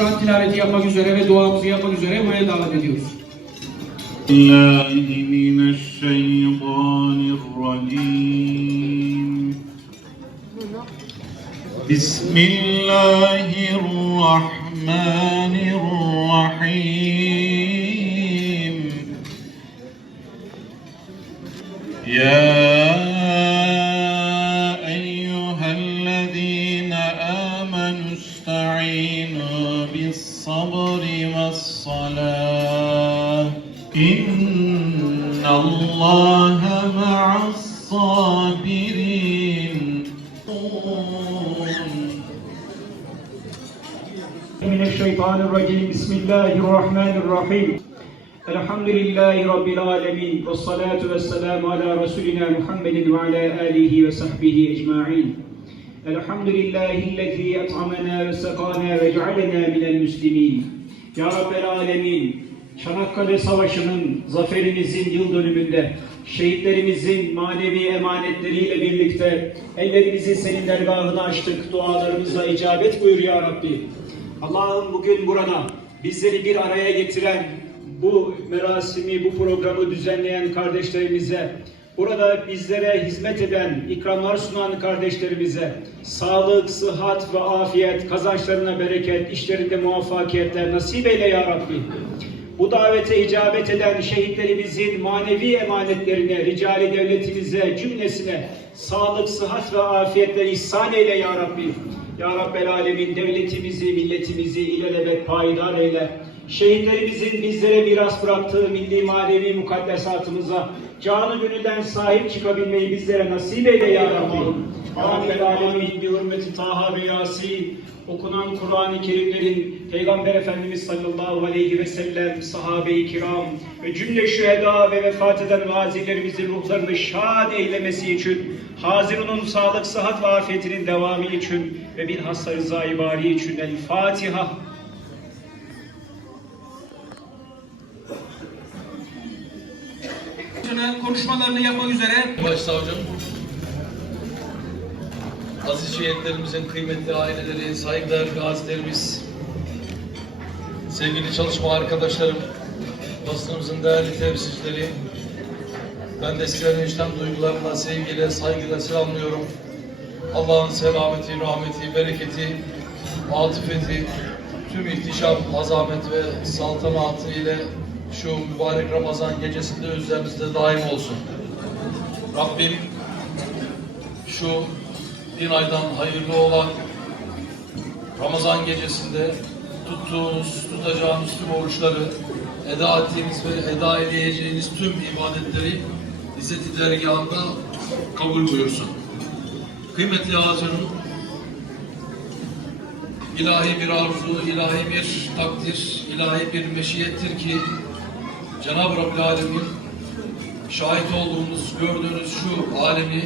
Kur'an tilaveti yapmak üzere ve duamızı yapmak üzere buraya davet ediyoruz. Bismillahirrahmanirrahim. Ya إن الله مع الصابرين. من الشيطان الرجيم. بسم الله الرحمن الرحيم. الحمد لله رب العالمين والصلاة والسلام على رسولنا محمد وعلى آله وصحبه أجمعين. الحمد لله الذي أطعمنا وسقانا وجعلنا من المسلمين. Ya Rabbel Alemin, Çanakkale Savaşı'nın zaferimizin yıl dönümünde şehitlerimizin manevi emanetleriyle birlikte ellerimizi senin dergahına açtık. Dualarımıza icabet buyur ya Rabbi. Allah'ım bugün burada bizleri bir araya getiren bu merasimi, bu programı düzenleyen kardeşlerimize, burada bizlere hizmet eden, ikramlar sunan kardeşlerimize sağlık, sıhhat ve afiyet, kazançlarına bereket, işlerinde muvaffakiyetler nasip eyle ya Rabbi. Bu davete icabet eden şehitlerimizin manevi emanetlerine, ricali devletimize, cümlesine sağlık, sıhhat ve afiyetler ihsan eyle ya Rabbi. Ya Rabbel Alemin devletimizi, milletimizi ilelebet payidar eyle. Şehitlerimizin bizlere miras bıraktığı milli manevi mukaddesatımıza canı gönülden sahip çıkabilmeyi bizlere nasip eyle ya Rabbi. Ya Rabbel Alemin bi hürmeti Taha ve Yasin okunan Kur'an-ı Kerimlerin Peygamber Efendimiz sallallahu aleyhi ve sellem, sahabe-i kiram ve cümle şüheda ve vefat eden gazilerimizin ruhlarını şad eylemesi için, Hazirun'un sağlık, sıhhat ve afiyetinin devamı için ve bilhassa rıza-i bari için El Fatiha. Konuşmalarını yapmak üzere Başsavcım, aziz şehitlerimizin kıymetli aileleri, saygıdeğer gazilerimiz, sevgili çalışma arkadaşlarım, basınımızın değerli temsilcileri, ben de sizlerin içten duygularımla, sevgiyle, saygıyla selamlıyorum. Allah'ın selameti, rahmeti, bereketi, atıfeti, tüm ihtişam, azamet ve saltanatı ile şu mübarek Ramazan gecesinde üzerimizde daim olsun. Rabbim şu bin aydan hayırlı olan Ramazan gecesinde tuttuğunuz, tutacağınız tüm oruçları, eda ettiğiniz ve eda edeceğiniz tüm ibadetleri İzzet-i Dergahı'nda kabul buyursun. Kıymetli Hazırın, ilahi bir arzu, ilahi bir takdir, ilahi bir meşiyettir ki Cenab-ı Rabbil Alemin şahit olduğumuz, gördüğünüz şu alemi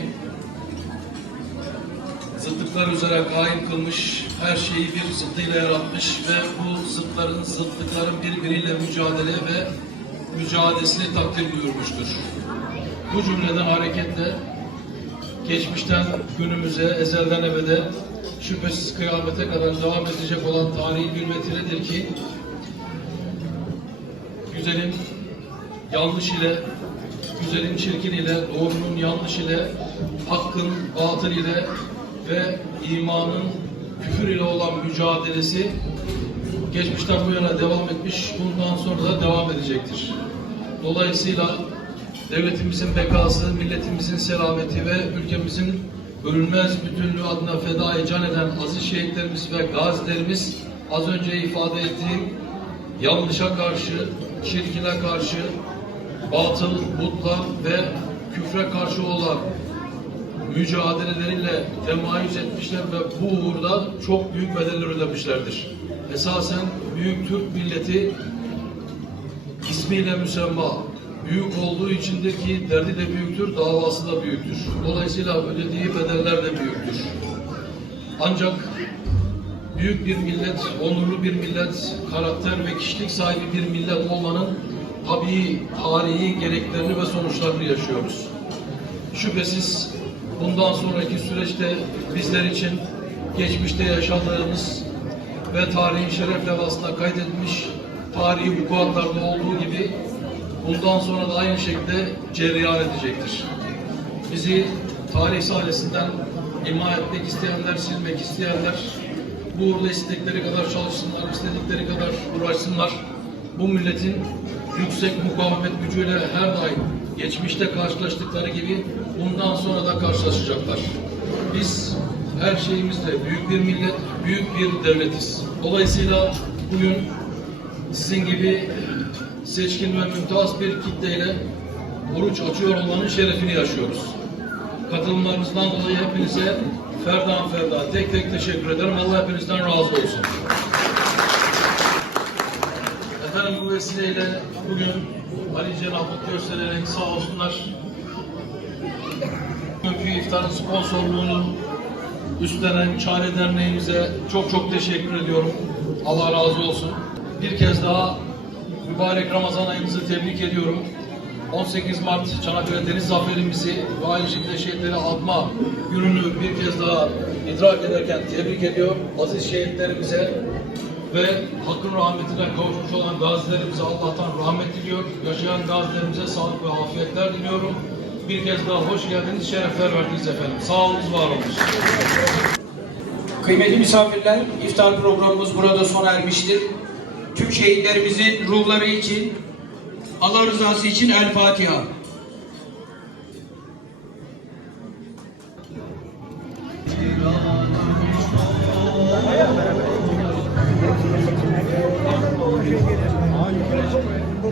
zıtlıklar üzere kaim kılmış, her şeyi bir zıttıyla yaratmış ve bu zıtların, zıtlıkların birbiriyle mücadele ve mücadelesini takdir buyurmuştur. Bu cümleden hareketle geçmişten günümüze, ezelden ebede şüphesiz kıyamete kadar devam edecek olan tarihi bir metinedir ki güzelin yanlış ile, güzelin çirkin ile, doğrunun yanlış ile, hakkın batıl ile ve imanın küfür ile olan mücadelesi geçmişten bu yana devam etmiş, bundan sonra da devam edecektir. Dolayısıyla devletimizin bekası, milletimizin selameti ve ülkemizin bölünmez bütünlüğü adına fedai can eden aziz şehitlerimiz ve gazilerimiz az önce ifade ettiğim yanlışa karşı, çirkine karşı, batıl, mutla ve küfre karşı olan mücadeleleriyle temayüz etmişler ve bu uğurda çok büyük bedeller ödemişlerdir. Esasen büyük Türk milleti ismiyle müsemma büyük olduğu içindir ki derdi de büyüktür, davası da büyüktür. Dolayısıyla ödediği bedeller de büyüktür. Ancak büyük bir millet, onurlu bir millet, karakter ve kişilik sahibi bir millet olmanın tabii tarihi gereklerini ve sonuçlarını yaşıyoruz. Şüphesiz bundan sonraki süreçte bizler için geçmişte yaşadığımız ve tarihin şeref levhasında kaydedilmiş tarihi vukuatlarda olduğu gibi bundan sonra da aynı şekilde cereyan edecektir. Bizi tarih sahnesinden ima etmek isteyenler, silmek isteyenler bu uğurda istedikleri kadar çalışsınlar, istedikleri kadar uğraşsınlar. Bu milletin yüksek mukavemet gücüyle her daim geçmişte karşılaştıkları gibi bundan sonra da karşılaşacaklar. Biz her şeyimizle büyük bir millet, büyük bir devletiz. Dolayısıyla bugün sizin gibi seçkin ve mümtaz bir kitleyle oruç açıyor olmanın şerefini yaşıyoruz. Katılımlarınızdan dolayı hepinize ferdan ferdan tek tek teşekkür ederim. Allah hepinizden razı olsun. Efendim bu vesileyle bugün Ali cenabet göstererek sağ olsunlar. Bugünkü iftarın sponsorluğunu üstlenen Çare Derneğimize çok çok teşekkür ediyorum. Allah razı olsun. Bir kez daha mübarek Ramazan ayımızı tebrik ediyorum. 18 Mart Çanakkale Deniz Zaferimizi ve aynı şekilde şehitleri adma gününü bir kez daha idrak ederken tebrik ediyor. Aziz şehitlerimize ve hakkın rahmetine kavuşmuş olan gazilerimize Allah'tan rahmet diliyor. Yaşayan gazilerimize sağlık ve afiyetler diliyorum. Bir kez daha hoş geldiniz, şerefler verdiniz efendim. Sağ olunuz, var olunuz. Kıymetli misafirler, iftar programımız burada sona ermiştir. Tüm şehitlerimizin ruhları için, Allah rızası için El Fatiha.